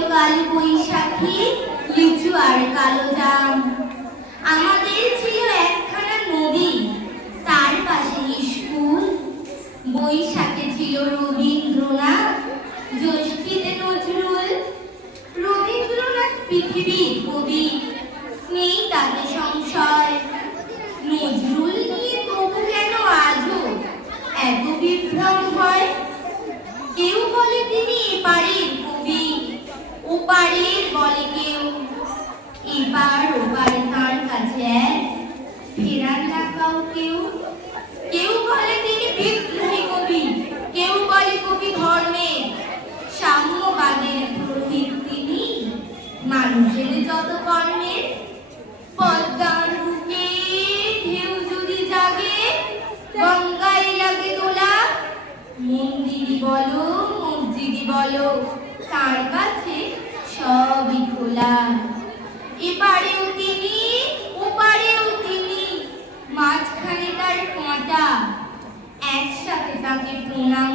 কাল বৈশাখী, লিচু আর কালো জাম। আমাদের ছিল একখানা নদী, তার পাশে স্কুল। বৈশাখে ছিল রবীন্দ্রনাথ, জ্যৈষ্ঠীতে নজরুল। রবীন্দ্রনাথ পৃথিবীর কবি, নেই তাতে সংশয়। নজরুল নিয়ে তবু কেন আজও এত বিভ্রম হয়? কেউ বলে তিনি এপারের কবি, ওপারের বলে কেউ। এপার ওপারে তাঁর কাছে এক, ফেরার না কাউকেও। কেউ বলে তিনি বিদ্রোহী কবি, কেউ বলে কবি ধর্মের। সাম্যবাদের প্রতীক তিনি, মানুষের যত কর্মের। পদ্মার বুকে ঢেউ যদি জাগে, গঙ্গায় লাগে দোলা। মন্দির বলো মসজিদ বলো, তার কাছে সবই খোলা। এপারেও তিনি ওপারেও তিনি, মাঝখানে তার কাঁটা। একসাথে তাকে প্রণাম